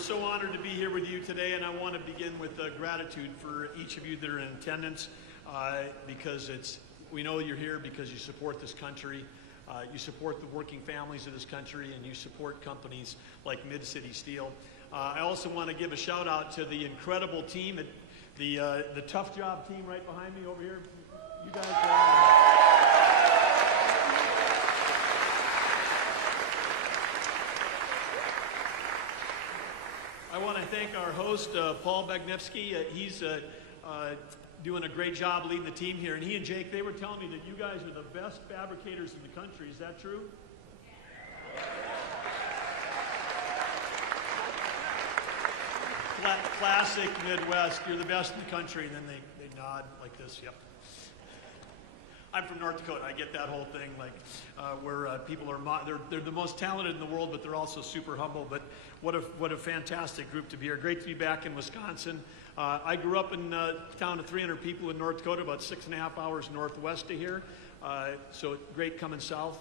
so honored to be here with you today, and I want to begin with gratitude for each of you that are in attendance, because we know you're here because you support this country, you support the working families of this country, and you support companies like Mid-City Steel. I also want to give a shout out to the incredible team, the tough job team right behind me over here. You guys I want to thank our host, Paul Bagnevsky. He's doing a great job leading the team here. And he and Jake, they were telling me that you guys are the best fabricators in the country. Is that true? Classic Midwest. You're the best in the country. And then they nod like this. Yep. I'm from North Dakota. I get that whole thing, like where people are they're the most talented in the world, but they're also super humble. But what a fantastic group to be here. Great to be back in Wisconsin. I grew up in a town of 300 people in North Dakota, about 6.5 hours northwest of here. So great coming south,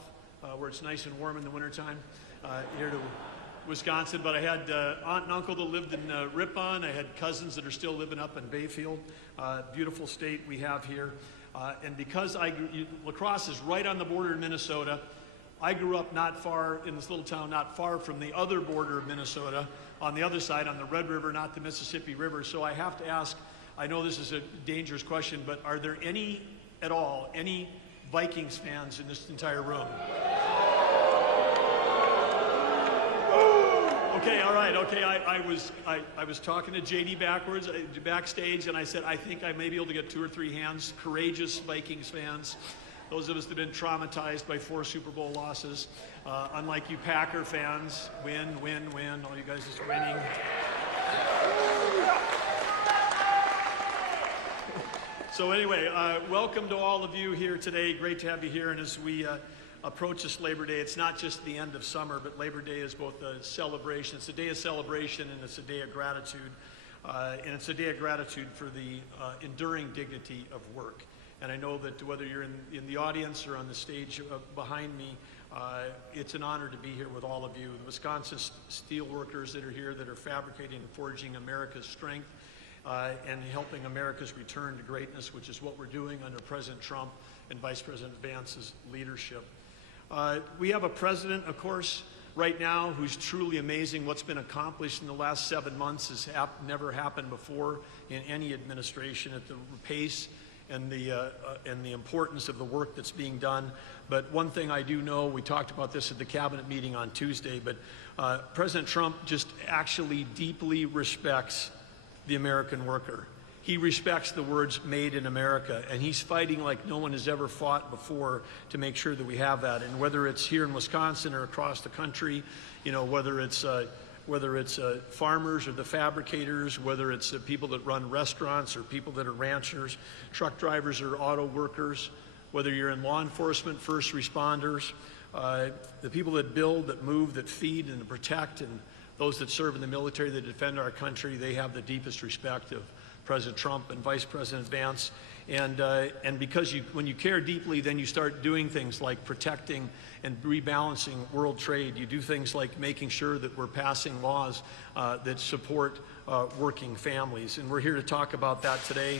where it's nice and warm in the wintertime, here to Wisconsin. But I had aunt and uncle that lived in Ripon. I had cousins that are still living up in Bayfield. Beautiful state we have here. And because La Crosse is right on the border of Minnesota, I grew up not far in this little town, not far from the other border of Minnesota, on the other side, on the Red River, not the Mississippi River. So I have to ask, I know this is a dangerous question, but are there any Vikings fans in this entire room? Okay, all right, okay. I was talking to JD backstage, and I said, I think I may be able to get 2 or 3 hands. Courageous Vikings fans. Those of us that have been traumatized by 4 Super Bowl losses. Unlike you Packer fans, win. All you guys just winning. So anyway, welcome to all of you here today. Great to have you here. And as we approach this Labor Day, it's not just the end of summer, but Labor Day is both a celebration. It's a day of celebration, and it's a day of gratitude. And it's a day of gratitude for the enduring dignity of work. And I know that whether you're in the audience or on the stage behind me, it's an honor to be here with all of you. The Wisconsin steel workers that are here, that are fabricating and forging America's strength and helping America's return to greatness, which is what we're doing under President Trump and Vice President Vance's leadership. We have a president, of course, right now who's truly amazing. What's been accomplished in the last 7 months has never happened before in any administration at the pace and the importance of the work that's being done. But one thing I do know, we talked about this at the cabinet meeting on Tuesday, but President Trump just actually deeply respects the American worker. He respects the words "made in America," and he's fighting like no one has ever fought before to make sure that we have that. And whether it's here in Wisconsin or across the country, you know, whether it's farmers or the fabricators, whether it's people that run restaurants or people that are ranchers, truck drivers or auto workers, whether you're in law enforcement, first responders, the people that build, that move, that feed and protect, and those that serve in the military that defend our country, they have the deepest respect of President Trump and Vice President Vance. And because when you care deeply, then you start doing things like protecting and rebalancing world trade. You do things like making sure that we're passing laws that support working families. And we're here to talk about that today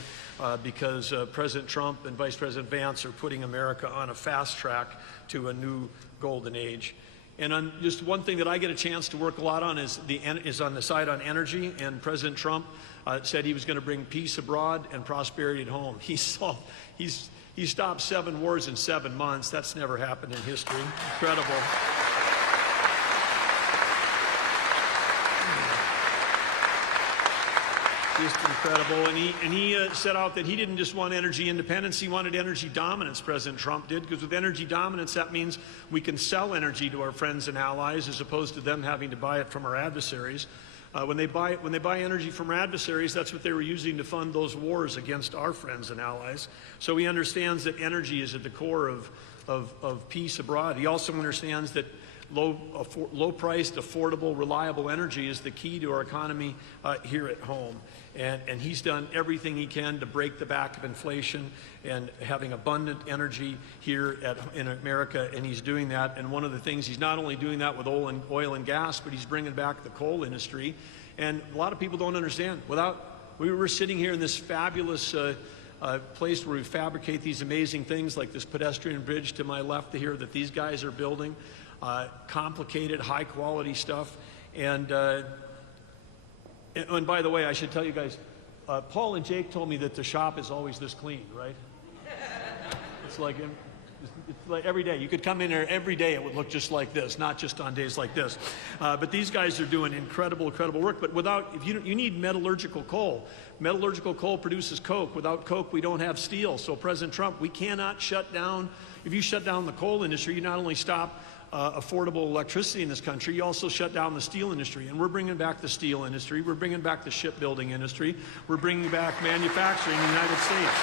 because President Trump and Vice President Vance are putting America on a fast track to a new golden age. And on just one thing that I get a chance to work a lot on is on the side on energy. And President Trump said he was going to bring peace abroad and prosperity at home. He stopped 7 wars in 7 months. That's never happened in history. Incredible. Just incredible. And he set out that he didn't just want energy independence, he wanted energy dominance, President Trump did, because with energy dominance, that means we can sell energy to our friends and allies as opposed to them having to buy it from our adversaries. When they buy energy from our adversaries, that's what they were using to fund those wars against our friends and allies. So he understands that energy is at the core of peace abroad. He also understands that low-priced, affordable, reliable energy is the key to our economy here at home. And he's done everything he can to break the back of inflation and having abundant energy here in America, and he's doing that. And one of the things, he's not only doing that with oil and gas, but he's bringing back the coal industry. And a lot of people don't understand. We were sitting here in this fabulous place where we fabricate these amazing things like this pedestrian bridge to my left here that these guys are building, complicated, high quality stuff. And by the way, I should tell you guys, Paul and Jake told me that the shop is always this clean, right? It's like every day. You could come in here every day, it would look just like this, not just on days like this. But these guys are doing incredible work. But you need metallurgical coal. Metallurgical coal produces coke. Without coke, we don't have steel. So President Trump, we cannot shut down. If you shut down the coal industry, you not only stop affordable electricity in this country, you also shut down the steel industry. And we're bringing back the steel industry. We're bringing back the shipbuilding industry. We're bringing back manufacturing in the United States.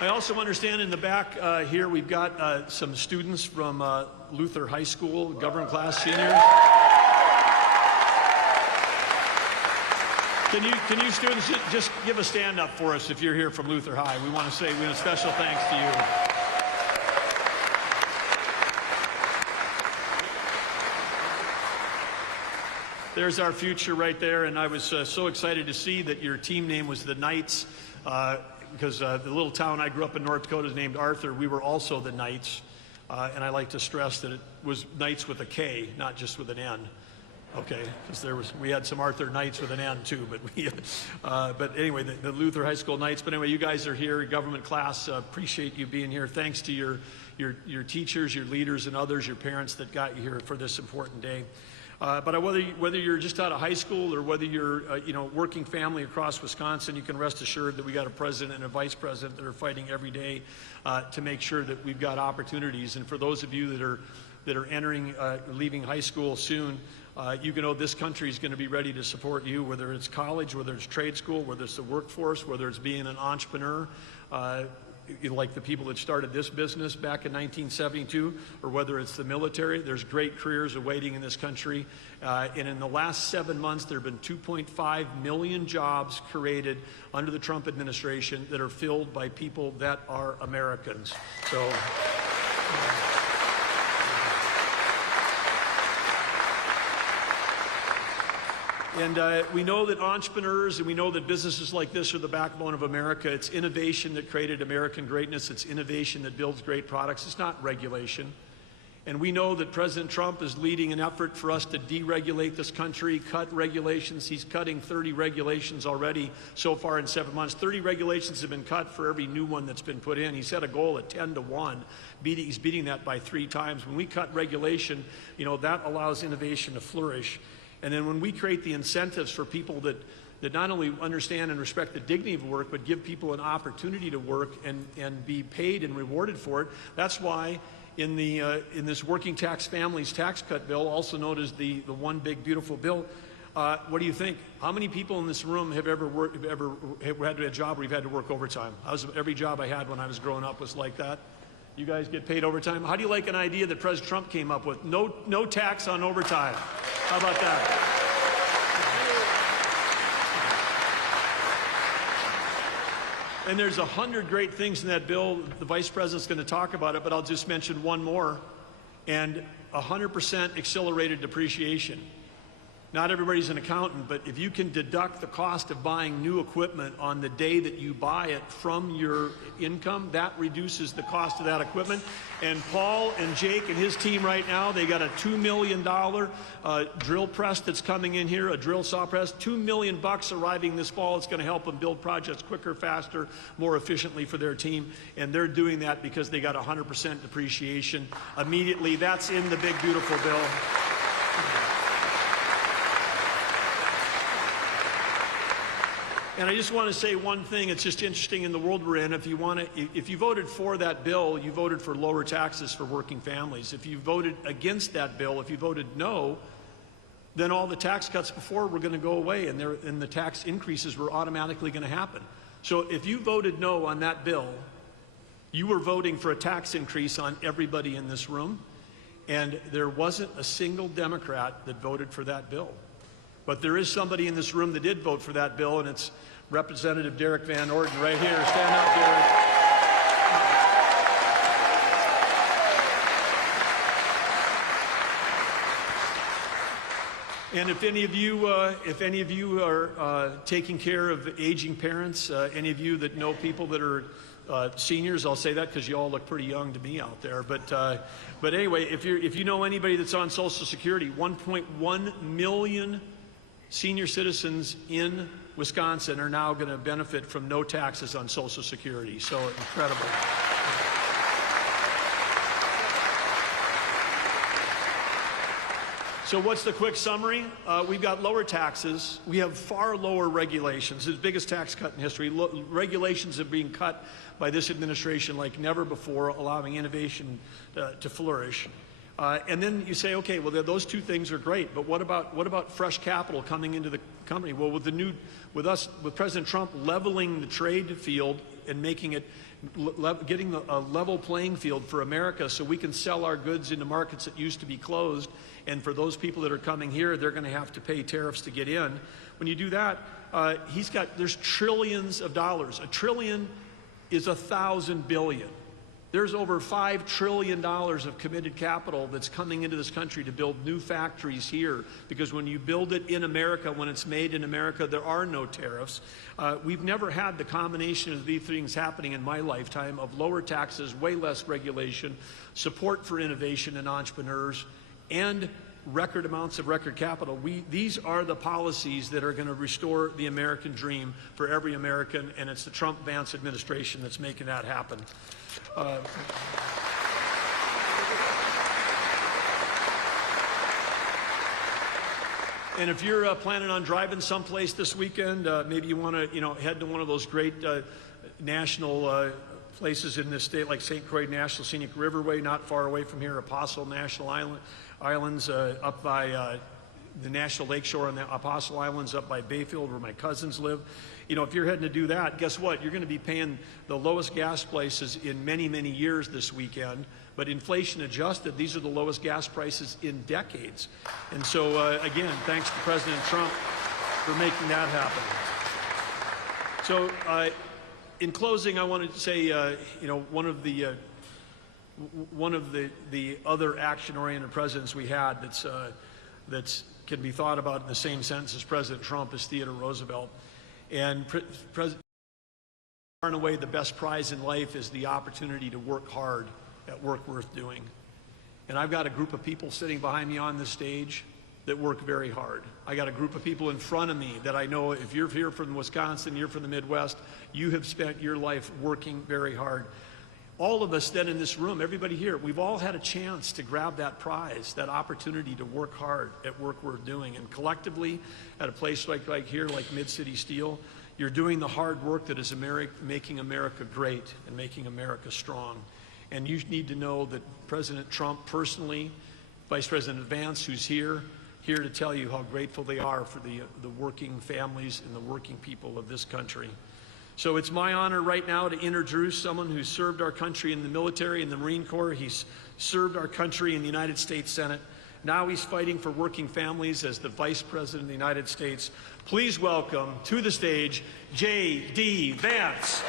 I also understand in the back here we've got some students from Luther High School, government class seniors. Can you students just give a stand up for us if you're here from Luther High? We want to say a special thanks to you. There's our future right there, and I was so excited to see that your team name was the Knights, because the little town I grew up in, North Dakota, is named Arthur. We were also the Knights, and I like to stress that it was Knights with a K, not just with an N. Okay, because we had some Arthur Knights with an N too, but anyway, the Luther High School Knights. But anyway, you guys are here, government class. Appreciate you being here. Thanks to your teachers, your leaders, and others, your parents that got you here for this important day. But whether you're just out of high school or whether you're working family across Wisconsin, you can rest assured that we got a president and a vice president that are fighting every day to make sure that we've got opportunities. And for those of you that are entering, leaving high school soon, you can know this country is going to be ready to support you, whether it's college, whether it's trade school, whether it's the workforce, whether it's being an entrepreneur, like the people that started this business back in 1972, or whether it's the military. There's great careers awaiting in this country. And in the last 7 months, there have been 2.5 million jobs created under the Trump administration that are filled by people that are Americans. So. And we know that entrepreneurs and we know that businesses like this are the backbone of America. It's innovation that created American greatness. It's innovation that builds great products. It's not regulation. And we know that President Trump is leading an effort for us to deregulate this country, cut regulations. He's cutting 30 regulations already so far in 7 months. 30 regulations have been cut for every new one that's been put in. He set a goal at 10 to 1. He's beating that by 3 times. When we cut regulation, that allows innovation to flourish. And then when we create the incentives for people that not only understand and respect the dignity of work, but give people an opportunity to work and be paid and rewarded for it, that's why in this working tax families tax cut bill, also known as the one big beautiful bill, what do you think? How many people in this room have ever had a job where you've had to work overtime? Every job I had when I was growing up was like that. You guys get paid overtime. How do you like an idea that President Trump came up with? No tax on overtime. How about that? And there's 100 great things in that bill. The Vice President's going to talk about it, but I'll just mention one more. And 100% accelerated depreciation. Not everybody's an accountant, but if you can deduct the cost of buying new equipment on the day that you buy it from your income, that reduces the cost of that equipment. And Paul and Jake and his team right now, they got a $2 million drill press that's coming in here, a drill saw press, $2 million arriving this fall. It's going to help them build projects quicker, faster, more efficiently for their team. And they're doing that because they got 100% depreciation immediately. That's in the big, beautiful bill. And I just want to say one thing. It's just interesting in the world we're in. If you voted for that bill, you voted for lower taxes for working families. If you voted against that bill, if you voted no, then all the tax cuts before were going to go away, and the tax increases were automatically going to happen. So if you voted no on that bill, you were voting for a tax increase on everybody in this room, and there wasn't a single Democrat that voted for that bill. But there is somebody in this room that did vote for that bill, and it's Representative Derek Van Orden right here. Stand up, Derek. And if any of you are taking care of aging parents, any of you that know people that are seniors, I'll say that because you all look pretty young to me out there. But anyway, if you know anybody that's on Social Security, 1.1 million senior citizens in Wisconsin are now going to benefit from no taxes on Social Security. So incredible. So what's the quick summary? We've got lower taxes. We have far lower regulations. It's the biggest tax cut in history. Regulations are being cut by this administration like never before, allowing innovation to flourish. And then you say, okay, well, those two things are great, but what about fresh capital coming into the company? Well, with President Trump leveling the trade field and making it, getting a level playing field for America so we can sell our goods into markets that used to be closed, and for those people that are coming here, they're going to have to pay tariffs to get in. When you do that, there's trillions of dollars. A trillion is 1,000 billion. There's over $5 trillion of committed capital that's coming into this country to build new factories here, because when you build it in America, when it's made in America, there are no tariffs. We've never had the combination of these things happening in my lifetime of lower taxes, way less regulation, support for innovation and entrepreneurs, and record amounts of record capital. These are the policies that are going to restore the American dream for every American, and it's the Trump-Vance administration that's making that happen. And if you're planning on driving someplace this weekend, maybe you want to, head to one of those great national places in this state, like St. Croix National Scenic Riverway, not far away from here, Apostle National Islands, up by the National Lakeshore on the Apostle Islands, up by Bayfield where my cousins live. If you're heading to do that, guess what? You're going to be paying the lowest gas prices in many, many years this weekend. But inflation adjusted, these are the lowest gas prices in decades. And so, again, thanks to President Trump for making that happen. So, in closing, I wanted to say, one of the other action-oriented presidents we had that's can be thought about in the same sentence as President Trump is Theodore Roosevelt. And far and away, the best prize in life is the opportunity to work hard at work worth doing. And I've got a group of people sitting behind me on this stage that work very hard. I got a group of people in front of me that I know, if you're here from Wisconsin, you're from the Midwest, you have spent your life working very hard. All of us then in this room, everybody here, we've all had a chance to grab that prize, that opportunity to work hard at work worth doing. And collectively, at a place like here, like Mid-City Steel, you're doing the hard work that is making America great and making America strong. And you need to know that President Trump personally, Vice President Vance, who's here to tell you how grateful they are for the working families and the working people of this country. So it's my honor right now to introduce someone who served our country in the military, in the Marine Corps. He's served our country in the United States Senate. Now he's fighting for working families as the Vice President of the United States. Please welcome to the stage, JD Vance.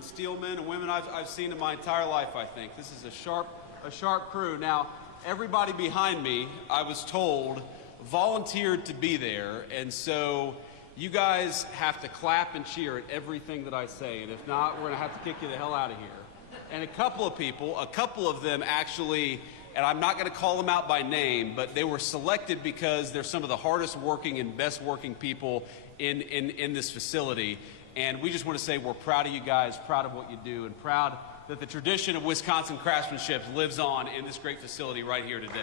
Steel men and women I've seen in my entire life, I think. This is a sharp crew. Now, everybody behind me, I was told, volunteered to be there, and so you guys have to clap and cheer at everything that I say, and if not, we're going to have to kick you the hell out of here. And a couple of them actually, and I'm not going to call them out by name, but they were selected because they're some of the hardest working and best working people in this facility. And we just want to say we're proud of you guys, proud of what you do, and proud that the tradition of Wisconsin craftsmanship lives on in this great facility right here today.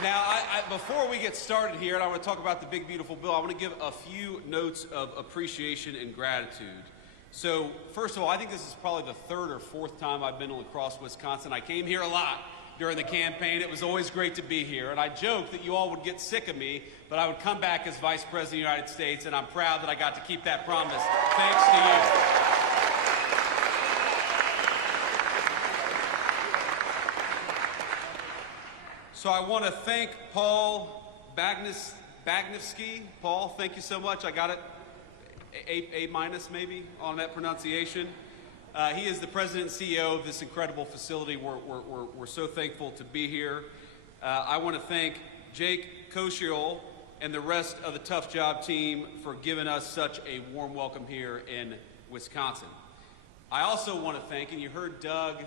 Now, before we get started here, and I want to talk about the big, beautiful bill, I want to give a few notes of appreciation and gratitude. So, first of all, I think this is probably the third or fourth time I've been to La Crosse, Wisconsin. I came here a lot during the campaign. It was always great to be here, and I joked that you all would get sick of me, but I would come back as Vice President of the United States, and I'm proud that I got to keep that promise, thanks to you. So I want to thank Paul Bagnevsky. Paul, thank you so much. I got it A minus maybe on that pronunciation. He is the president and CEO of this incredible facility. We're so thankful to be here. I want to thank Jake Koshiol and the rest of the Tough Job team for giving us such a warm welcome here in Wisconsin. I also want to thank, and you heard Doug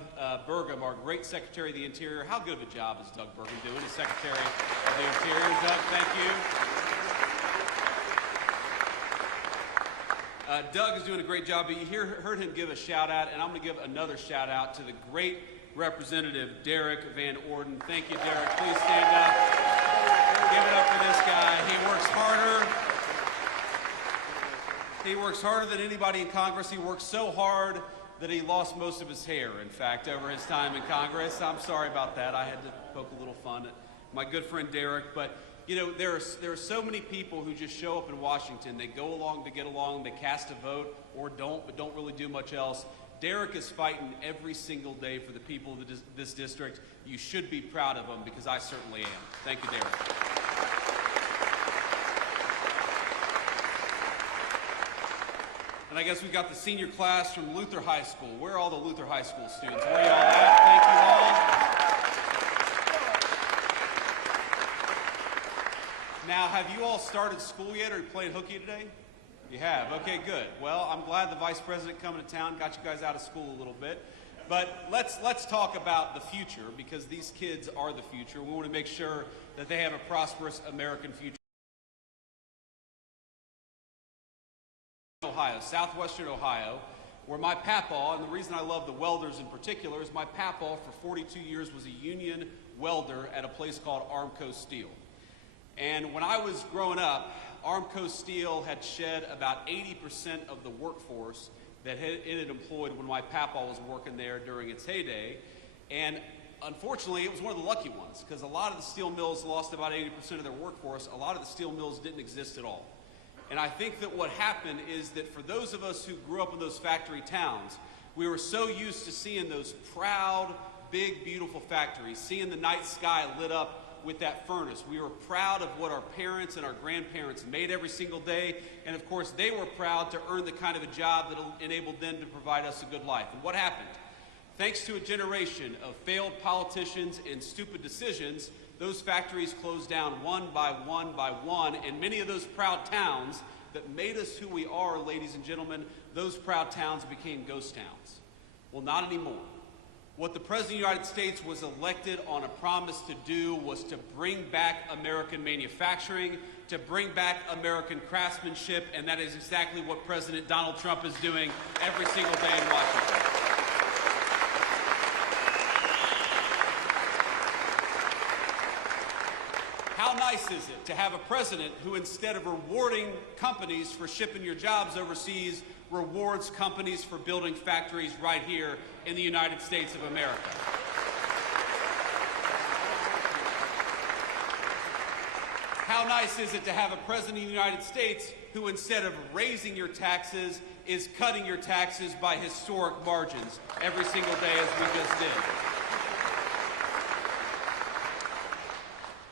Burgum, our great Secretary of the Interior. How good of a job is Doug Burgum doing as Secretary of the Interior? Doug, thank you. Doug is doing a great job, but you heard him give a shout out, and I'm going to give another shout out to the great Representative Derek Van Orden. Thank you, Derek. Please stand up. Give it up for this guy. He works harder. He works harder than anybody in Congress. He works so hard that he lost most of his hair, in fact, over his time in Congress. I'm sorry about that. I had to poke a little fun at my good friend Derek. But, you know, there are so many people who just show up in Washington. They go along to get along. They cast a vote or don't, but don't really do much else. Derek is fighting every single day for the people of this district. You should be proud of him, because I certainly am. Thank you, Derek. And I guess we've got the senior class from Luther High School. Where are all the Luther High School students? Where are y'all at? Thank you all. Now, have you all started school yet, or are you playing hooky today? You have? Okay, good. Well, I'm glad the Vice President coming to town got you guys out of school a little bit. But let's talk about the future, because these kids are the future. We want to make sure that they have a prosperous American future. Ohio, southwestern Ohio, where my papaw, and the reason I love the welders in particular, is my papaw for 42 years was a union welder at a place called Armco Steel. And when I was growing up, Armco Steel had shed about 80% of the workforce that it had employed when my papaw was working there during its heyday. And unfortunately, it was one of the lucky ones, because a lot of the steel mills lost about 80% of their workforce. A lot of the steel mills didn't exist at all. And I think that what happened is that for those of us who grew up in those factory towns, we were so used to seeing those proud, big, beautiful factories, seeing the night sky lit up with that furnace. We were proud of what our parents and our grandparents made every single day. And of course, they were proud to earn the kind of a job that enabled them to provide us a good life. And what happened? Thanks to a generation of failed politicians and stupid decisions, those factories closed down one by one by one, and many of those proud towns that made us who we are, ladies and gentlemen, those proud towns became ghost towns. Well, not anymore. What the President of the United States was elected on a promise to do was to bring back American manufacturing, to bring back American craftsmanship, and that is exactly what President Donald Trump is doing every single day in Washington. How nice is it to have a president who, instead of rewarding companies for shipping your jobs overseas, rewards companies for building factories right here in the United States of America? How nice is it to have a president of the United States who, instead of raising your taxes, is cutting your taxes by historic margins every single day, as we just did?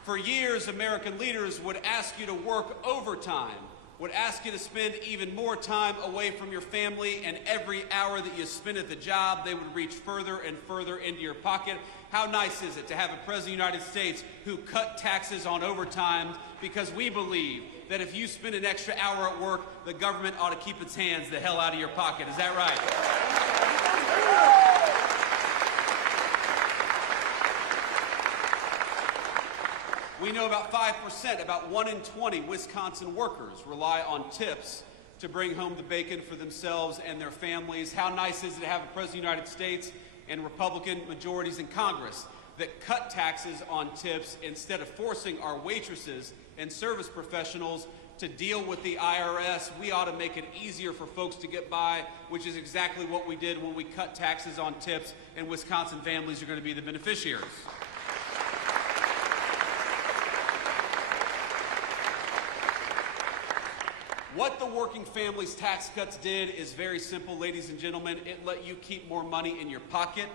For years, American leaders would ask you to work overtime, would ask you to spend even more time away from your family, and every hour that you spent at the job, they would reach further and further into your pocket. How nice is it to have a president of the United States who cut taxes on overtime, because we believe that if you spend an extra hour at work, the government ought to keep its hands the hell out of your pocket. Is that right? We know about 5%, about 1 in 20 Wisconsin workers rely on tips to bring home the bacon for themselves and their families. How nice is it to have a President of the United States and Republican majorities in Congress that cut taxes on tips instead of forcing our waitresses and service professionals to deal with the IRS. We ought to make it easier for folks to get by, which is exactly what we did when we cut taxes on tips, and Wisconsin families are going to be the beneficiaries. What the Working Families Tax Cuts did is very simple, ladies and gentlemen. It let you keep more money in your pocket.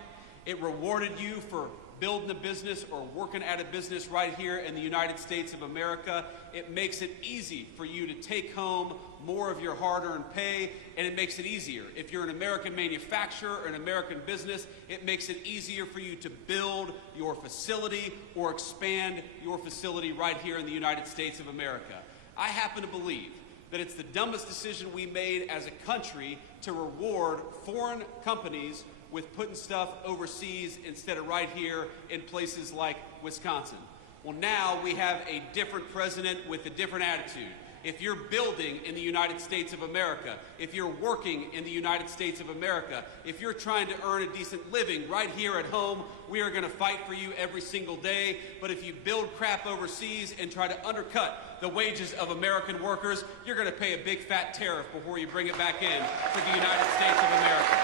It rewarded you for building a business or working at a business right here in the United States of America. It makes it easy for you to take home more of your hard-earned pay, and it makes it easier. If you're an American manufacturer or an American business, it makes it easier for you to build your facility or expand your facility right here in the United States of America. I happen to believe that it's the dumbest decision we made as a country to reward foreign companies with putting stuff overseas instead of right here in places like Wisconsin. Well, now we have a different president with a different attitude. If you're building in the United States of America, if you're working in the United States of America, if you're trying to earn a decent living right here at home, we are going to fight for you every single day. But if you build crap overseas and try to undercut the wages of American workers, you're going to pay a big fat tariff before you bring it back in to the United States of America.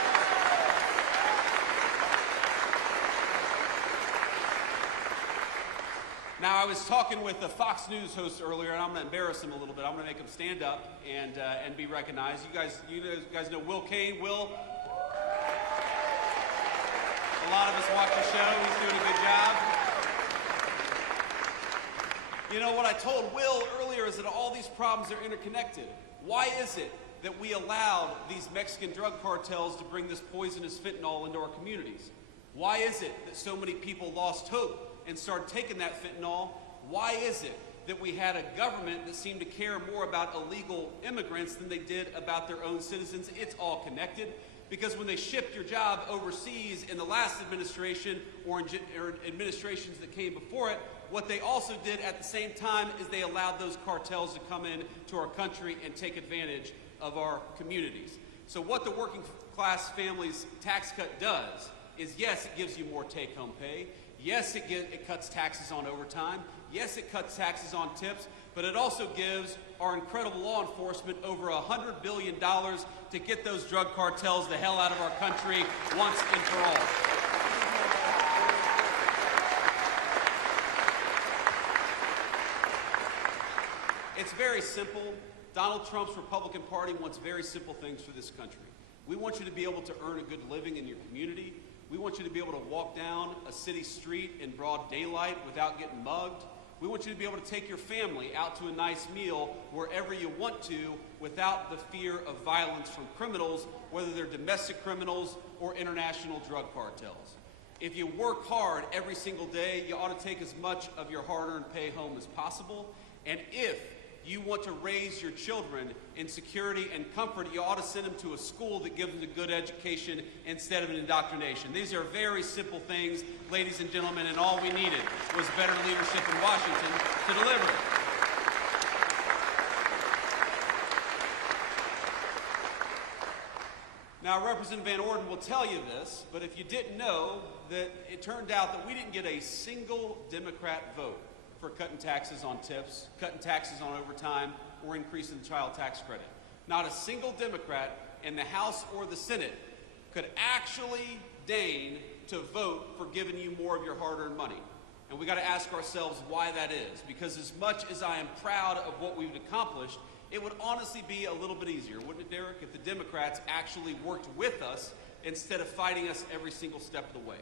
Now, I was talking with a Fox News host earlier, and I'm going to embarrass him a little bit. I'm going to make him stand up and be recognized. You guys know Will Kane. Will? A lot of us watch the show. He's doing a good job. You know, what I told Will earlier is that all these problems are interconnected. Why is it that we allowed these Mexican drug cartels to bring this poisonous fentanyl into our communities? Why is it that so many people lost hope and started taking that fentanyl? Why is it that we had a government that seemed to care more about illegal immigrants than they did about their own citizens? It's all connected, because when they shipped your job overseas in the last administration or administrations that came before it, what they also did at the same time is they allowed those cartels to come in to our country and take advantage of our communities. So what the Working Class Families Tax Cut does is, yes, it gives you more take-home pay. Yes, it cuts taxes on overtime. Yes, it cuts taxes on tips, but it also gives our incredible law enforcement over $100 billion to get those drug cartels the hell out of our country once and for all. It's very simple. Donald Trump's Republican Party wants very simple things for this country. We want you to be able to earn a good living in your community. We want you to be able to walk down a city street in broad daylight without getting mugged. We want you to be able to take your family out to a nice meal wherever you want to without the fear of violence from criminals, whether they're domestic criminals or international drug cartels. If you work hard every single day, you ought to take as much of your hard-earned pay home as possible. And if you want to raise your children in security and comfort, you ought to send them to a school that gives them a good education instead of an indoctrination. These are very simple things, ladies and gentlemen, and all we needed was better leadership in Washington to deliver it. Now, Representative Van Orden will tell you this, but if you didn't know, that it turned out that we didn't get a single Democrat vote for cutting taxes on tips, cutting taxes on overtime, or increasing the child tax credit. Not a single Democrat in the House or the Senate could actually deign to vote for giving you more of your hard-earned money. And we got to ask ourselves why that is, because as much as I am proud of what we've accomplished, it would honestly be a little bit easier, wouldn't it, Derek, if the Democrats actually worked with us instead of fighting us every single step of the way.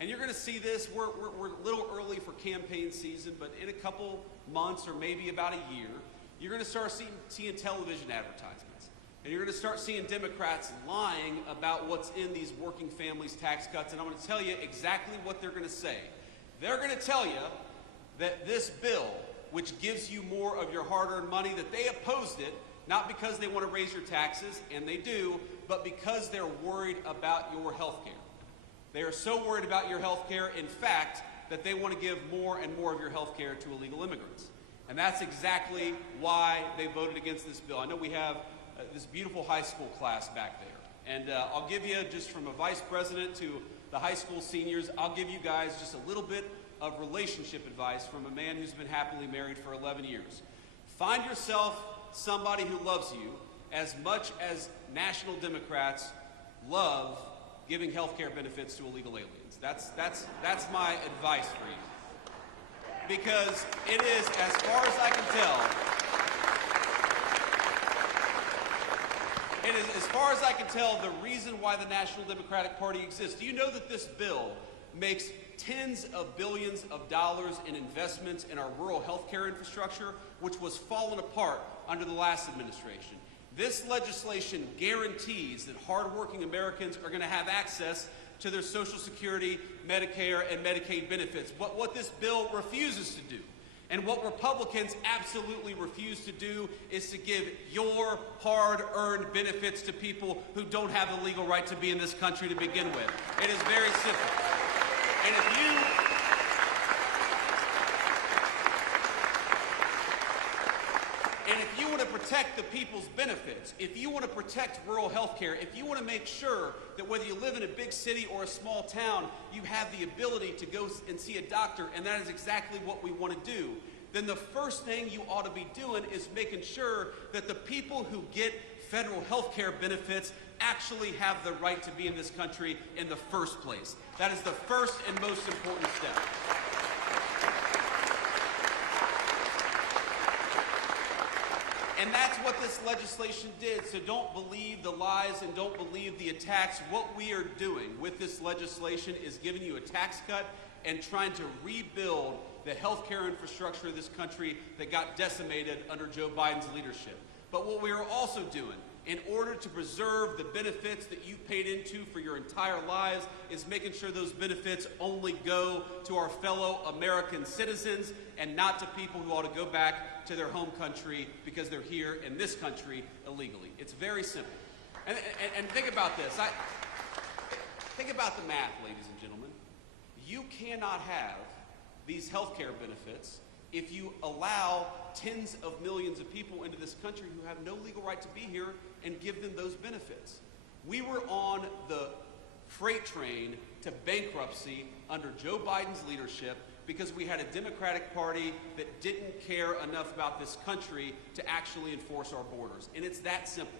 And you're going to see this. We're a little early for campaign season, but in a couple months or maybe about a year, you're going to start seeing television advertisements. And you're going to start seeing Democrats lying about what's in these working families tax cuts. And I'm going to tell you exactly what they're going to say. They're going to tell you that this bill, which gives you more of your hard-earned money, that they opposed it, not because they want to raise your taxes, and they do, but because they're worried about your health care. They are so worried about your health care, in fact, that they want to give more and more of your health care to illegal immigrants. And that's exactly why they voted against this bill. I know we have this beautiful high school class back there. And I'll give you, just from a vice president to the high school seniors, I'll give you guys just a little bit of relationship advice from a man who's been happily married for 11 years. Find yourself somebody who loves you as much as national Democrats love giving health care benefits to illegal aliens. That's my advice for you. Because it is, as far as I can tell, it is, as far as I can tell, the reason why the National Democratic Party exists. Do you know that this bill makes tens of billions of dollars in investments in our rural health care infrastructure, which was fallen apart under the last administration? This legislation guarantees that hardworking Americans are going to have access to their Social Security, Medicare, and Medicaid benefits. But what this bill refuses to do, and what Republicans absolutely refuse to do, is to give your hard-earned benefits to people who don't have the legal right to be in this country to begin with. It is very simple. And if you want to protect the people's benefits, if you want to protect rural health care, if you want to make sure that whether you live in a big city or a small town, you have the ability to go and see a doctor, and that is exactly what we want to do, then the first thing you ought to be doing is making sure that the people who get federal health care benefits actually have the right to be in this country in the first place. That is the first and most important step. And that's what this legislation did. So don't believe the lies and don't believe the attacks. What we are doing with this legislation is giving you a tax cut and trying to rebuild the healthcare infrastructure of this country that got decimated under Joe Biden's leadership. But what we are also doing, in order to preserve the benefits that you paid into for your entire lives, is making sure those benefits only go to our fellow American citizens and not to people who ought to go back to their home country because they're here in this country illegally. It's very simple. And think about this. Think about the math, ladies and gentlemen. You cannot have these health care benefits if you allow tens of millions of people into this country who have no legal right to be here and give them those benefits. We were on the freight train to bankruptcy under Joe Biden's leadership because we had a Democratic Party that didn't care enough about this country to actually enforce our borders. And it's that simple.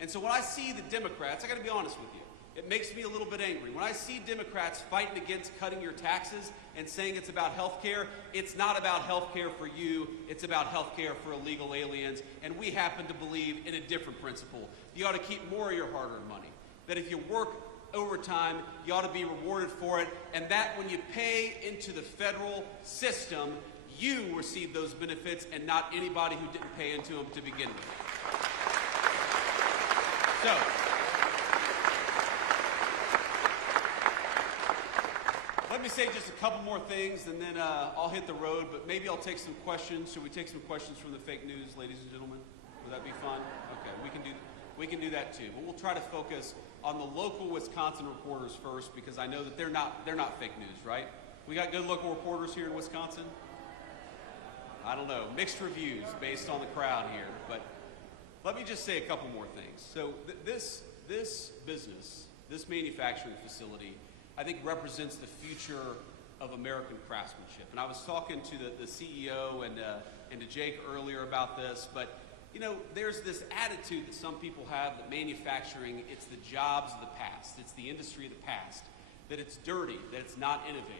And so when I see the Democrats, I got to be honest with you, it makes me a little bit angry. When I see Democrats fighting against cutting your taxes and saying it's about health care, it's not about health care for you, it's about health care for illegal aliens, and we happen to believe in a different principle. You ought to keep more of your hard-earned money. That if you work overtime, you ought to be rewarded for it, and that when you pay into the federal system, you receive those benefits and not anybody who didn't pay into them to begin with. So, let me say just a couple more things, and then I'll hit the road, but maybe I'll take some questions. Should we take some questions from the fake news, ladies and gentlemen? Would that be fun? Okay, we can do that too. But we'll try to focus on the local Wisconsin reporters first, because I know that they're not fake news, right? We got good local reporters here in Wisconsin? I don't know, mixed reviews based on the crowd here, but let me just say a couple more things. So this business, this manufacturing facility, I think represents the future of American craftsmanship. And I was talking to the CEO and to Jake earlier about this, but you know, there's this attitude that some people have that manufacturing, it's the jobs of the past, it's the industry of the past, that it's dirty, that it's not innovative.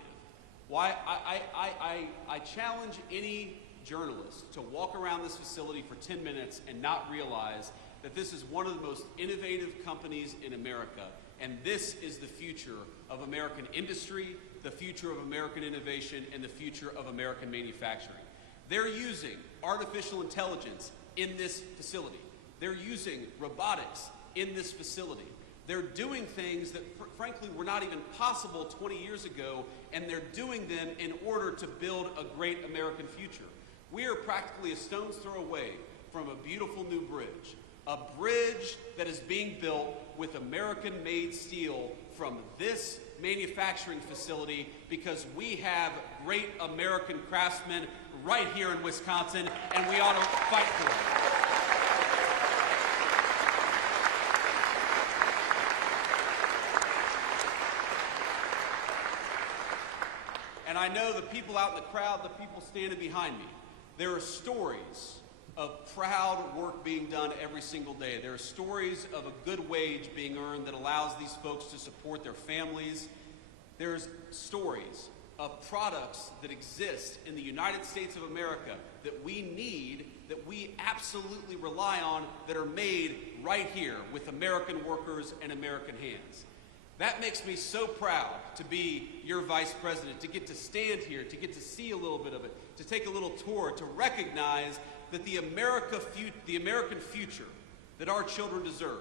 Why? I challenge any journalist to walk around this facility for 10 minutes and not realize that this is one of the most innovative companies in America. And this is the future of American industry, the future of American innovation, and the future of American manufacturing. They're using artificial intelligence in this facility. They're using robotics in this facility. They're doing things that, frankly, were not even possible 20 years ago, and they're doing them in order to build a great American future. We are practically a stone's throw away from a beautiful new bridge. A bridge that is being built with American-made steel from this manufacturing facility because we have great American craftsmen right here in Wisconsin, and we ought to fight for it. And I know the people out in the crowd, the people standing behind me, there are stories of proud work being done every single day. There are stories of a good wage being earned that allows these folks to support their families. There's stories of products that exist in the United States of America that we need, that we absolutely rely on, that are made right here with American workers and American hands. That makes me so proud to be your vice president, to get to stand here, to get to see a little bit of it, to take a little tour, to recognize that the American future that our children deserve,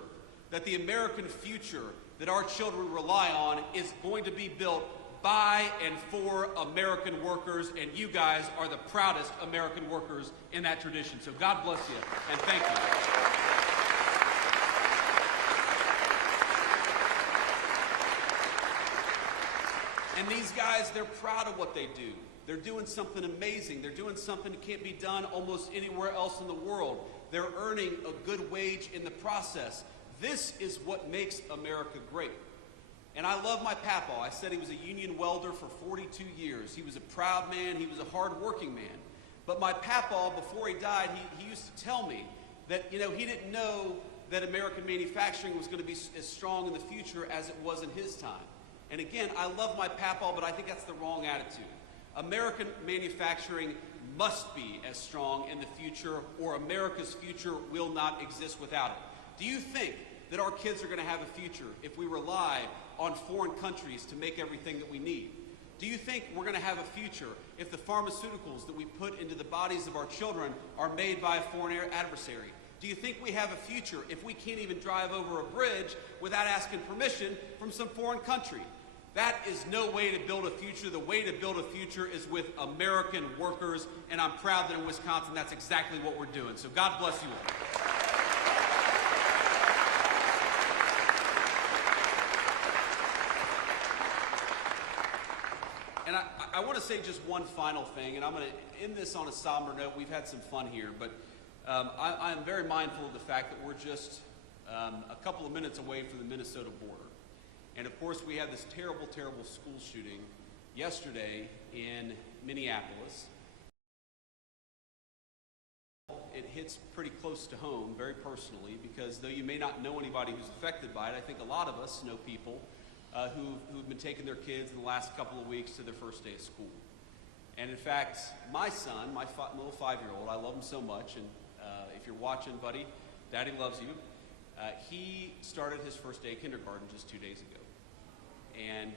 that the American future that our children rely on is going to be built by and for American workers, and you guys are the proudest American workers in that tradition. So God bless you, and thank you. And these guys, they're proud of what they do. They're doing something amazing. They're doing something that can't be done almost anywhere else in the world. They're earning a good wage in the process. This is what makes America great. And I love my papaw. I said he was a union welder for 42 years. He was a proud man. He was a hard-working man. But my papaw, before he died, he used to tell me that, he didn't know that American manufacturing was going to be as strong in the future as it was in his time. And again, I love my papaw, but I think that's the wrong attitude. American manufacturing must be as strong in the future, or America's future will not exist without it. Do you think that our kids are going to have a future if we rely on foreign countries to make everything that we need? Do you think we're going to have a future if the pharmaceuticals that we put into the bodies of our children are made by a foreign adversary? Do you think we have a future if we can't even drive over a bridge without asking permission from some foreign country? That is no way to build a future. The way to build a future is with American workers, and I'm proud that in Wisconsin that's exactly what we're doing. So God bless you all. And I want to say just one final thing, and I'm going to end this on a somber note. We've had some fun here, but I'm very mindful of the fact that we're just a couple of minutes away from the Minnesota border. And of course, we had this terrible, terrible school shooting yesterday in Minneapolis. It hits pretty close to home, very personally, because though you may not know anybody who's affected by it, I think a lot of us know people who've been taking their kids in the last couple of weeks to their first day of school. And in fact, my son, my little 5-year-old, I love him so much, and if you're watching, buddy, Daddy loves you. He started his first day of kindergarten just 2 days ago. And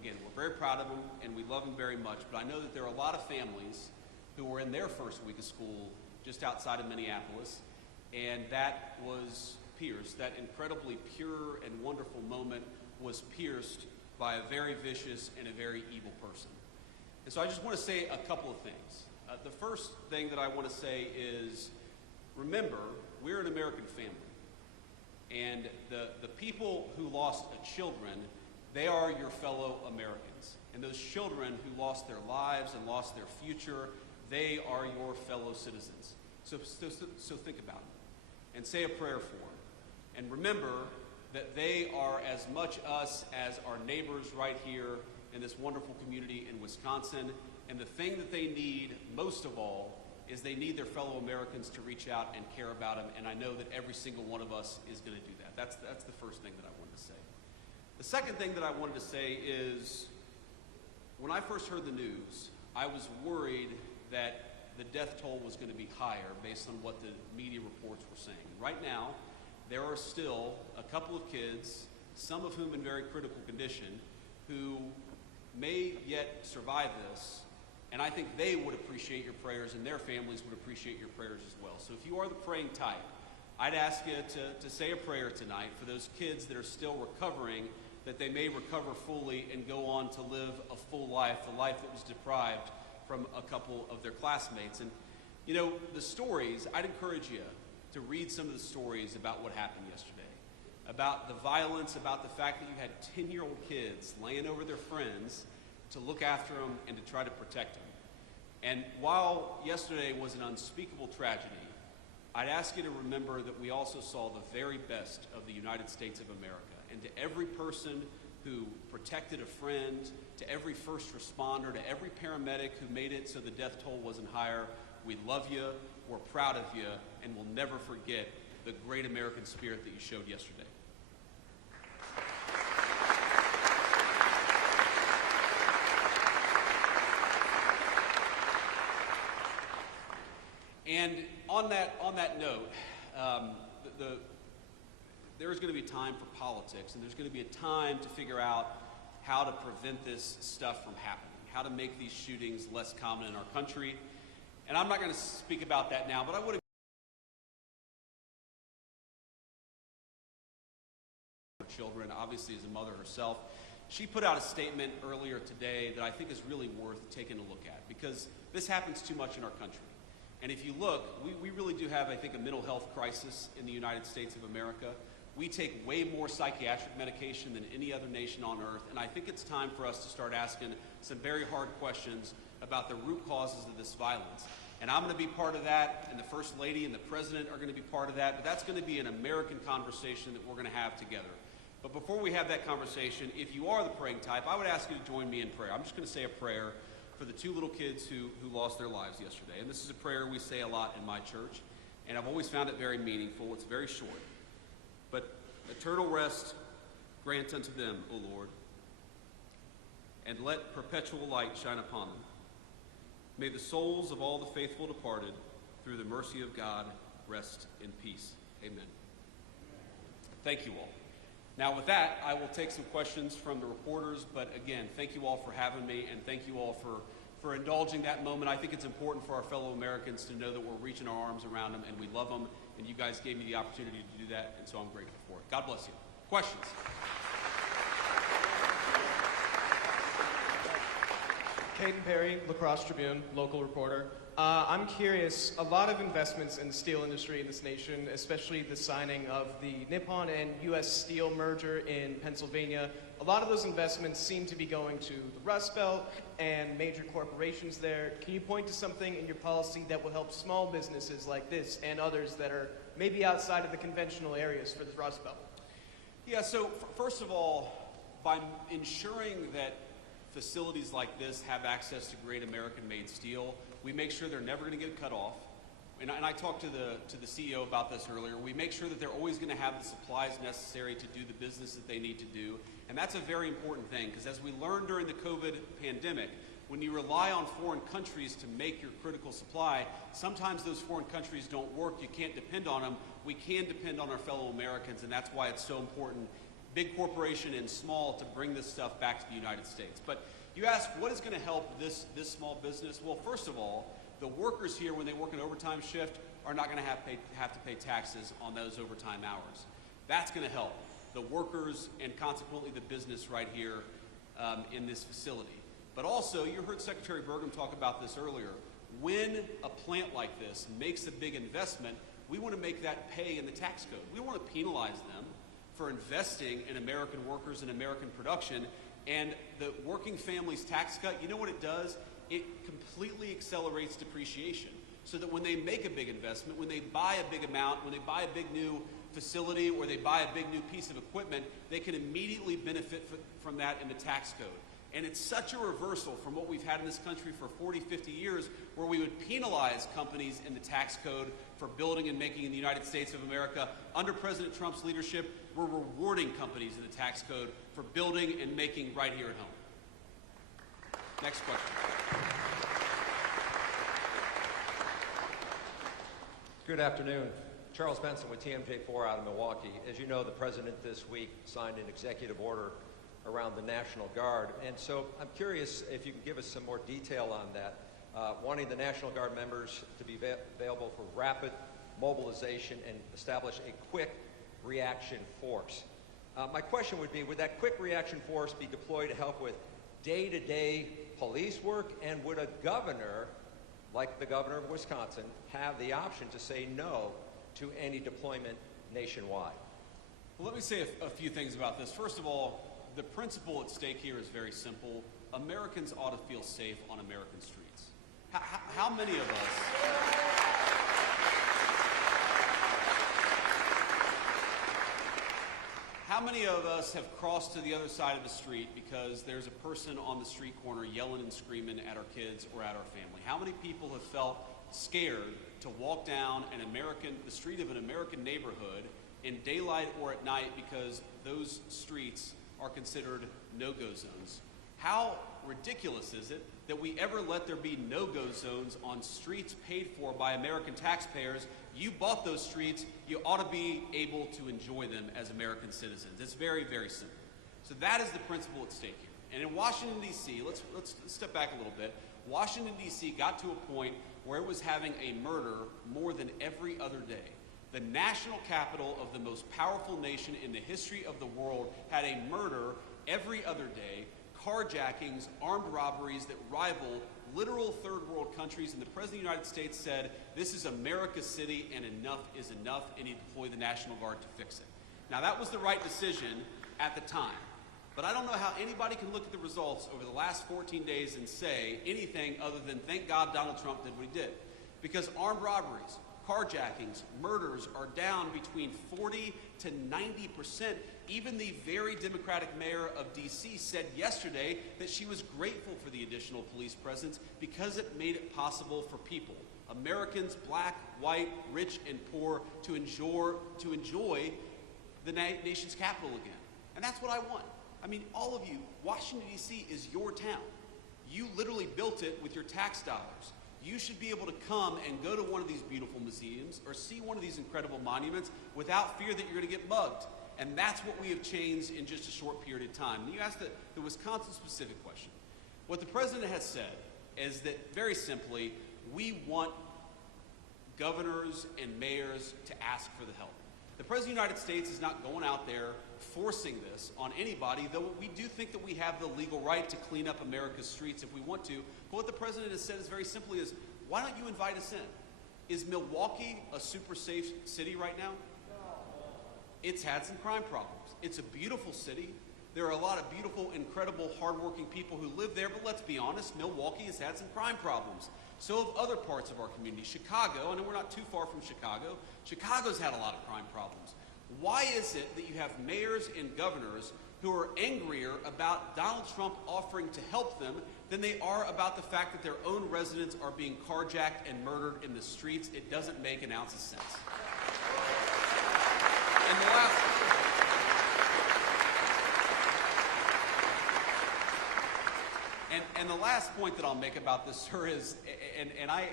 again, we're very proud of him, and we love him very much, but I know that there are a lot of families who were in their first week of school just outside of Minneapolis, and that was pierced. That incredibly pure and wonderful moment was pierced by a very vicious and a very evil person. And so I just want to say a couple of things. The first thing that I want to say is, remember, we're an American family. And the people who lost children, they are your fellow Americans. And those children who lost their lives and lost their future, they are your fellow citizens. So think about them and say a prayer for them. And remember that they are as much us as our neighbors right here in this wonderful community in Wisconsin. And the thing that they need most of all is they need their fellow Americans to reach out and care about them, and I know that every single one of us is going to do that. That's the first thing that I wanted to say. The second thing that I wanted to say is, when I first heard the news, I was worried that the death toll was going to be higher based on what the media reports were saying. Right now, there are still a couple of kids, some of whom in very critical condition, who may yet survive this. And I think they would appreciate your prayers, and their families would appreciate your prayers as well. So if you are the praying type, I'd ask you to say a prayer tonight for those kids that are still recovering, that they may recover fully and go on to live a full life, a life that was deprived from a couple of their classmates. And the stories, I'd encourage you to read some of the stories about what happened yesterday, about the violence, about the fact that you had 10-year-old kids laying over their friends, to look after them, and to try to protect them. And while yesterday was an unspeakable tragedy, I'd ask you to remember that we also saw the very best of the United States of America. And to every person who protected a friend, to every first responder, to every paramedic who made it so the death toll wasn't higher, we love you, we're proud of you, and we'll never forget the great American spirit that you showed yesterday. And on that note, there is going to be time for politics, and there's going to be a time to figure out how to prevent this stuff from happening, how to make these shootings less common in our country. And I'm not going to speak about that now, but I would children, obviously as a mother herself. She put out a statement earlier today that I think is really worth taking a look at, because this happens too much in our country. And if you look, we really do have, I think, a mental health crisis in the United States of America. We take way more psychiatric medication than any other nation on earth, and I think it's time for us to start asking some very hard questions about the root causes of this violence. And I'm going to be part of that, and the First Lady and the President are going to be part of that, but that's going to be an American conversation that we're going to have together. But before we have that conversation, if you are the praying type, I would ask you to join me in prayer. I'm just going to say a prayer for the two little kids who lost their lives yesterday. And this is a prayer we say a lot in my church, and I've always found it very meaningful. It's very short. But eternal rest grant unto them, O Lord, and let perpetual light shine upon them. May the souls of all the faithful departed, through the mercy of God, rest in peace. Amen. Thank you all. Now with that, I will take some questions from the reporters, but again, thank you all for having me, and thank you all for indulging that moment. I think it's important for our fellow Americans to know that we're reaching our arms around them and we love them, and you guys gave me the opportunity to do that, and so I'm grateful for it. God bless you. Questions? Caden Perry, La Crosse Tribune, local reporter. I'm curious, a lot of investments in the steel industry in this nation, especially the signing of the Nippon and U.S. Steel merger in Pennsylvania, a lot of those investments seem to be going to the Rust Belt and major corporations there. Can you point to something in your policy that will help small businesses like this and others that are maybe outside of the conventional areas for the Rust Belt? Yeah, so first of all, by ensuring that facilities like this have access to great American-made steel, we make sure they're never going to get cut off. And I talked to the CEO about this earlier. We make sure that they're always going to have the supplies necessary to do the business that they need to do. And that's a very important thing, because as we learned during the COVID pandemic, when you rely on foreign countries to make your critical supply, sometimes those foreign countries don't work. You can't depend on them. We can depend on our fellow Americans, and that's why it's so important, big corporation and small, to bring this stuff back to the United States. But you ask, what is going to help this small business? Well, first of all, the workers here, when they work an overtime shift, are not going to have to pay taxes on those overtime hours. That's going to help the workers and consequently the business right here in this facility. But also, you heard Secretary Burgum talk about this earlier. When a plant like this makes a big investment, we want to make that pay in the tax code. We want to penalize them for investing in American workers and American production. And the working families tax cut, you know what it does? It completely accelerates depreciation, so that when they make a big investment, when they buy a big amount, when they buy a big new facility or they buy a big new piece of equipment, they can immediately benefit from that in the tax code. And it's such a reversal from what we've had in this country for 40, 50 years, where we would penalize companies in the tax code for building and making in the United States of America. Under President Trump's leadership, we're rewarding companies in the tax code for building and making right here at home. Next question. Good afternoon. Charles Benson with TMJ4 out of Milwaukee. As you know, the President this week signed an executive order around the National Guard. And so I'm curious if you can give us some more detail on that, wanting the National Guard members to be available for rapid mobilization and establish a quick reaction force. My question would be, would that quick reaction force be deployed to help with day-to-day police work, and would a governor, like the governor of Wisconsin, have the option to say no to any deployment nationwide? Well, let me say a few things about this. First of all, the principle at stake here is very simple. Americans ought to feel safe on American streets. How many of us... How many of us have crossed to the other side of the street because there's a person on the street corner yelling and screaming at our kids or at our family? How many people have felt scared to walk down the street of an American neighborhood in daylight or at night because those streets are considered no-go zones? How ridiculous is it that we ever let there be no-go zones on streets paid for by American taxpayers? You bought those streets, you ought to be able to enjoy them as American citizens. It's very, very simple. So that is the principle at stake here. And in Washington, D.C., let's step back a little bit. Washington, D.C. got to a point where it was having a murder more than every other day. The national capital of the most powerful nation in the history of the world had a murder every other day, carjackings, armed robberies that rival literal third world countries, and the President of the United States said, this is America's city and enough is enough, and he deployed the National Guard to fix it. Now that was the right decision at the time, but I don't know how anybody can look at the results over the last 14 days and say anything other than thank God Donald Trump did what he did. Because armed robberies, carjackings, murders are down between 40 to 90%. Even the very Democratic mayor of D.C. said yesterday that she was grateful for the additional police presence because it made it possible for people, Americans, black, white, rich, and poor, to enjoy the nation's capital again. And that's what I want. I mean, all of you, Washington, D.C. is your town. You literally built it with your tax dollars. You should be able to come and go to one of these beautiful museums or see one of these incredible monuments without fear that you're going to get mugged. And that's what we have changed in just a short period of time. And you asked the Wisconsin-specific question. What the president has said is that, very simply, we want governors and mayors to ask for the help. The President of the United States is not going out there forcing this on anybody, though we do think that we have the legal right to clean up America's streets if we want to. But what the president has said is very simply is, why don't you invite us in? Is Milwaukee a super safe city right now? It's had some crime problems. It's a beautiful city. There are a lot of beautiful, incredible, hardworking people who live there, but let's be honest, Milwaukee has had some crime problems. So have other parts of our community. Chicago, I know we're not too far from Chicago. Chicago's had a lot of crime problems. Why is it that you have mayors and governors who are angrier about Donald Trump offering to help them than they are about the fact that their own residents are being carjacked and murdered in the streets? It doesn't make an ounce of sense. And the last point that I'll make about this, sir, is, and I'm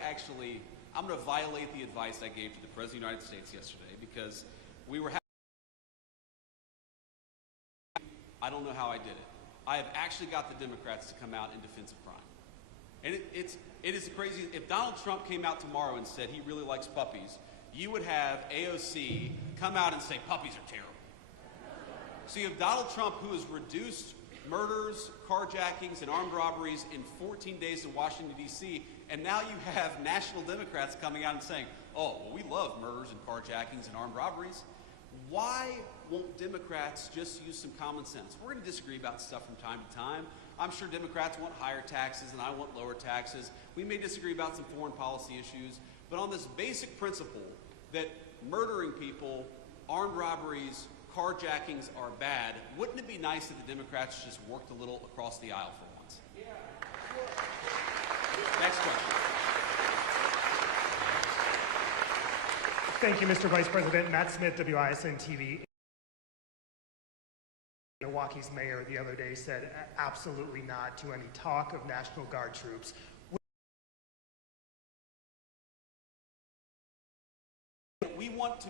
going to violate the advice I gave to the President of the United States yesterday, because we were having, I don't know how I did it. I have actually got the Democrats to come out in defense of crime. And it is crazy. If Donald Trump came out tomorrow and said he really likes puppies, you would have AOC come out and say puppies are terrible. So you have Donald Trump, who has reduced murders, carjackings, and armed robberies in 14 days in Washington, D.C., and now you have national Democrats coming out and saying, oh, well, we love murders and carjackings and armed robberies. Why won't Democrats just use some common sense? We're going to disagree about stuff from time to time. I'm sure Democrats want higher taxes and I want lower taxes. We may disagree about some foreign policy issues, but on this basic principle that murdering people, armed robberies, carjackings are bad, wouldn't it be nice if the Democrats just worked a little across the aisle for once? Yeah, sure. Next question. Thank you, Mr. Vice President. Matt Smith, WISN-TV. Milwaukee's mayor the other day said absolutely not to any talk of National Guard troops. We want to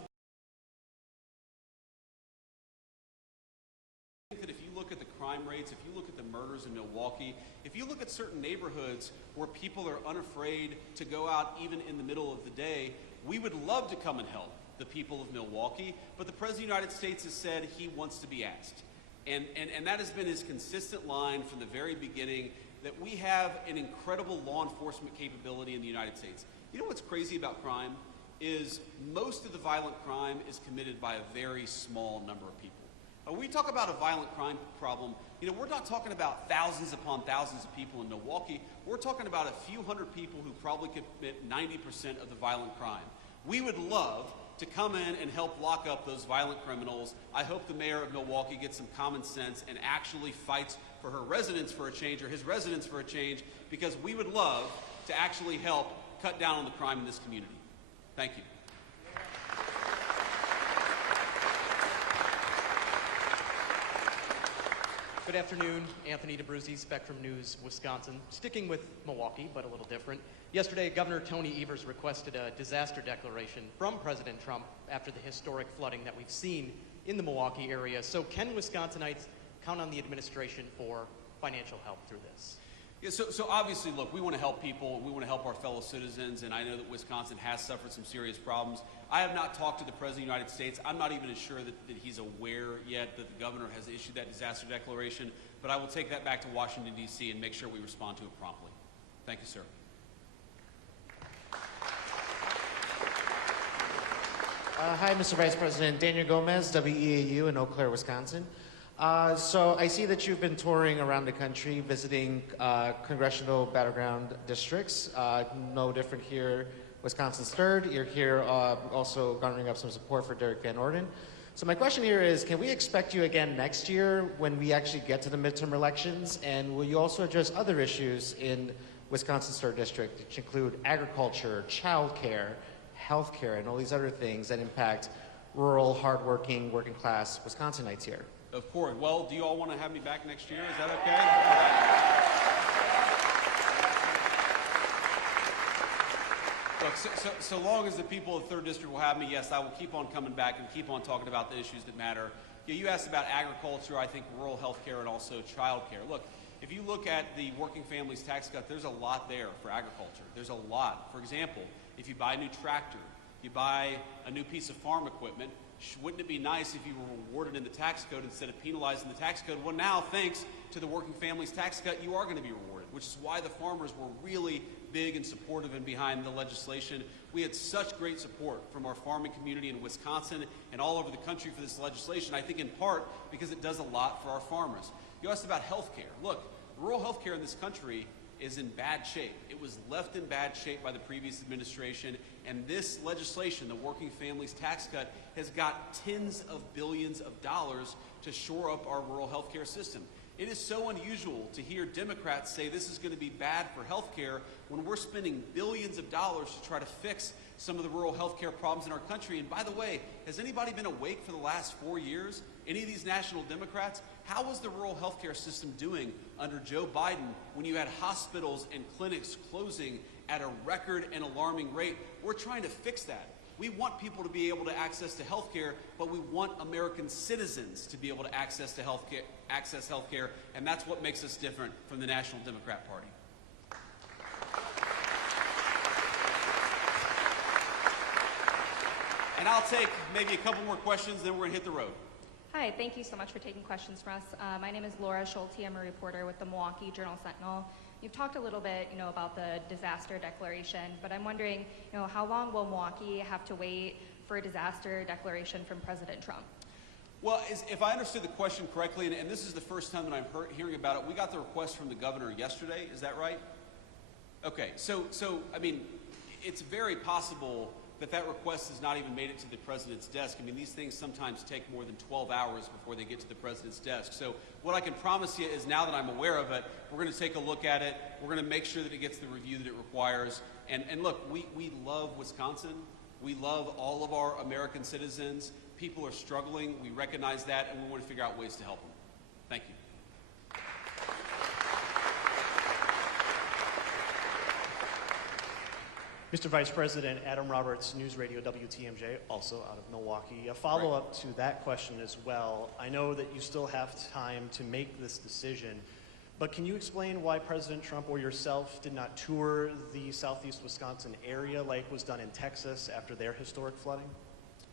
that if you look at the crime rates, if you look at the murders in Milwaukee, if you look at certain neighborhoods where people are unafraid to go out even in the middle of the day, we would love to come and help the people of Milwaukee, but the President of the United States has said he wants to be asked. And that has been his consistent line from the very beginning, that we have an incredible law enforcement capability in the United States. You know what's crazy about crime is most of the violent crime is committed by a very small number of people. When we talk about a violent crime problem, we're not talking about thousands upon thousands of people in Milwaukee. We're talking about a few hundred people who probably commit 90% of the violent crime. We would love to come in and help lock up those violent criminals. I hope the mayor of Milwaukee gets some common sense and actually fights for her residents for a change, or his residents for a change, because we would love to actually help cut down on the crime in this community. Thank you. Good afternoon, Anthony DeBruzzi, Spectrum News, Wisconsin. Sticking with Milwaukee, but a little different. Yesterday, Governor Tony Evers requested a disaster declaration from President Trump after the historic flooding that we've seen in the Milwaukee area. So can Wisconsinites count on the administration for financial help through this? Yeah, so obviously, look, we want to help people, we want to help our fellow citizens, and I know that Wisconsin has suffered some serious problems. I have not talked to the President of the United States. I'm not even sure that he's aware yet that the governor has issued that disaster declaration, but I will take that back to Washington, D.C. and make sure we respond to it promptly. Thank you, sir. Hi, Mr. Vice President. Daniel Gomez, WEAU in Eau Claire, Wisconsin. So I see that you've been touring around the country, visiting congressional battleground districts. No different here, Wisconsin's third. You're here also garnering up some support for Derek Van Orden. So my question here is, can we expect you again next year when we actually get to the midterm elections? And will you also address other issues in Wisconsin's third district, which include agriculture, childcare, healthcare, and all these other things that impact rural, hardworking, working class Wisconsinites here? Of course. Well, do you all want to have me back next year? Is that okay? Look, so long as the people of the 3rd District will have me, yes, I will keep on coming back and keep on talking about the issues that matter. You asked about agriculture, I think rural health care, and also child care. Look, if you look at the working families tax cut, there's a lot there for agriculture. There's a lot. For example, if you buy a new tractor, you buy a new piece of farm equipment, wouldn't it be nice if you were rewarded in the tax code instead of penalized in the tax code? Well, now, thanks to the working families tax cut, you are going to be rewarded, which is why the farmers were really big and supportive and behind the legislation. We had such great support from our farming community in Wisconsin and all over the country for this legislation, I think in part because it does a lot for our farmers. You asked about health care. Look, rural health care in this country is in bad shape. It was left in bad shape by the previous administration, and this legislation, the Working Families Tax Cut, has got tens of billions of dollars to shore up our rural health care system. It is so unusual to hear Democrats say this is going to be bad for health care when we're spending billions of dollars to try to fix some of the rural health care problems in our country. And by the way, has anybody been awake for the last 4 years? Any of these national Democrats? How was the rural health care system doing under Joe Biden when you had hospitals and clinics closing at a record and alarming rate? We're trying to fix that. We want people to be able to access to health care, but we want American citizens to be able to access health care, and that's what makes us different from the National Democrat Party. And I'll take maybe a couple more questions, then we're going to hit the road. Hi, thank you so much for taking questions from us. My name is Laura Schulte. I'm a reporter with the Milwaukee Journal-Sentinel. You've talked a little bit, about the disaster declaration, but I'm wondering, how long will Milwaukee have to wait for a disaster declaration from President Trump? Well, if I understood the question correctly, and this is the first time that I'm hearing about it, we got the request from the governor yesterday. Is that right? Okay, so I mean, it's very possible that request has not even made it to the president's desk. I mean, these things sometimes take more than 12 hours before they get to the president's desk. So what I can promise you is now that I'm aware of it, we're going to take a look at it. We're going to make sure that it gets the review that it requires. And look, we love Wisconsin. We love all of our American citizens. People are struggling. We recognize that, and we want to figure out ways to help them. Thank you. Mr. Vice President, Adam Roberts, News Radio WTMJ, also out of Milwaukee. A follow-up to that question as well. I know that you still have time to make this decision, but can you explain why President Trump or yourself did not tour the southeast Wisconsin area like was done in Texas after their historic flooding?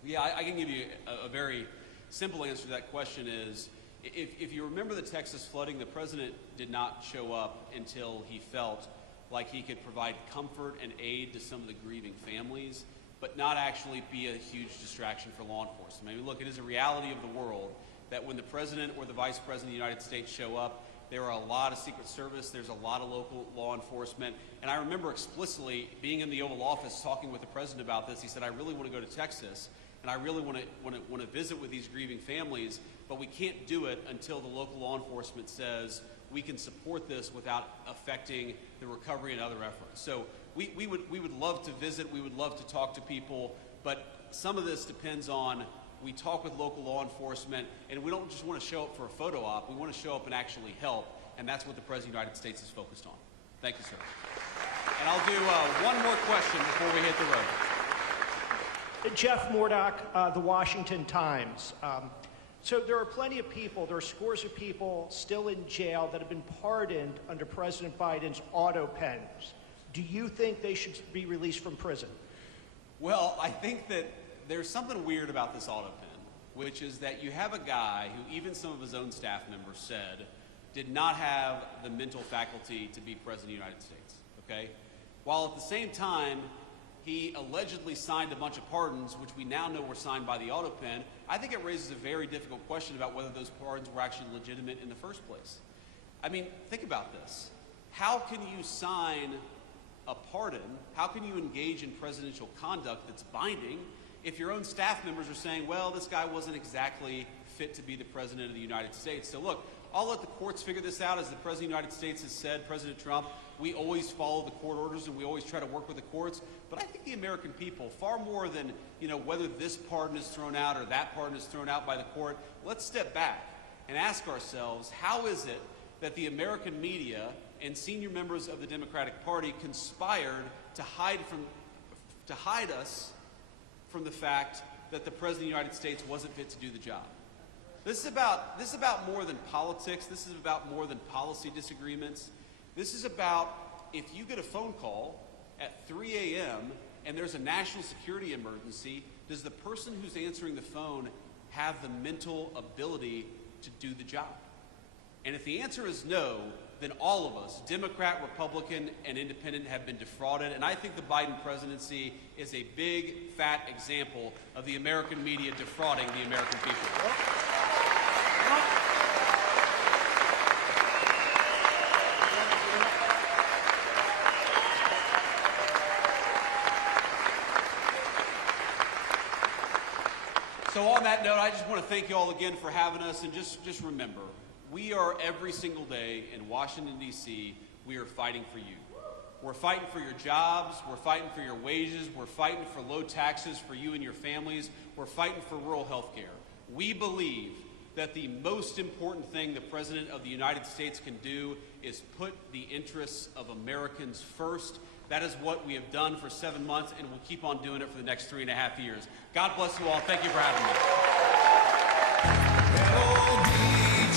Yeah, I can give you a very simple answer to that question is, if you remember the Texas flooding, the president did not show up until he felt like he could provide comfort and aid to some of the grieving families, but not actually be a huge distraction for law enforcement. I mean, look, it is a reality of the world that when the President or the Vice President of the United States show up, there are a lot of Secret Service, there's a lot of local law enforcement. And I remember explicitly being in the Oval Office talking with the President about this. He said, I really want to go to Texas, and I really want to visit with these grieving families, but we can't do it until the local law enforcement says we can support this without affecting the recovery and other efforts. So we would love to visit, we would love to talk to people, but some of this depends on we talk with local law enforcement, and we don't just want to show up for a photo op, we want to show up and actually help, and that's what the President of the United States is focused on. Thank you, sir. And I'll do one more question before we hit the road. Jeff Murdoch, The Washington Times. So there are plenty of people, there are scores of people still in jail that have been pardoned under President Biden's auto pens. Do you think they should be released from prison? Well, I think that there's something weird about this auto pen, which is that you have a guy who even some of his own staff members said did not have the mental faculty to be President of the United States, okay? While at the same time, he allegedly signed a bunch of pardons, which we now know were signed by the auto pen. I think it raises a very difficult question about whether those pardons were actually legitimate in the first place. I mean, think about this. How can you sign a pardon? How can you engage in presidential conduct that's binding if your own staff members are saying, well, this guy wasn't exactly fit to be the President of the United States? So look, I'll let the courts figure this out. As the President of the United States has said, President Trump, we always follow the court orders and we always try to work with the courts. But I think the American people, far more than whether this pardon is thrown out or that pardon is thrown out by the court, let's step back and ask ourselves, how is it that the American media and senior members of the Democratic Party conspired to hide us from the fact that the President of the United States wasn't fit to do the job? This is about more than politics. This is about more than policy disagreements. This is about if you get a phone call at 3 a.m. and there's a national security emergency, does the person who's answering the phone have the mental ability to do the job? And if the answer is no, then all of us, Democrat, Republican, and Independent, have been defrauded. And I think the Biden presidency is a big, fat example of the American media defrauding the American people. So on that note, I just want to thank you all again for having us, and just remember, we are every single day in Washington, D.C., we are fighting for you. We're fighting for your jobs, we're fighting for your wages, we're fighting for low taxes for you and your families, we're fighting for rural health care. We believe that the most important thing the President of the United States can do is put the interests of Americans first. That is what we have done for 7 months, and we'll keep on doing it for the next 3.5 years. God bless you all. Thank you for having me.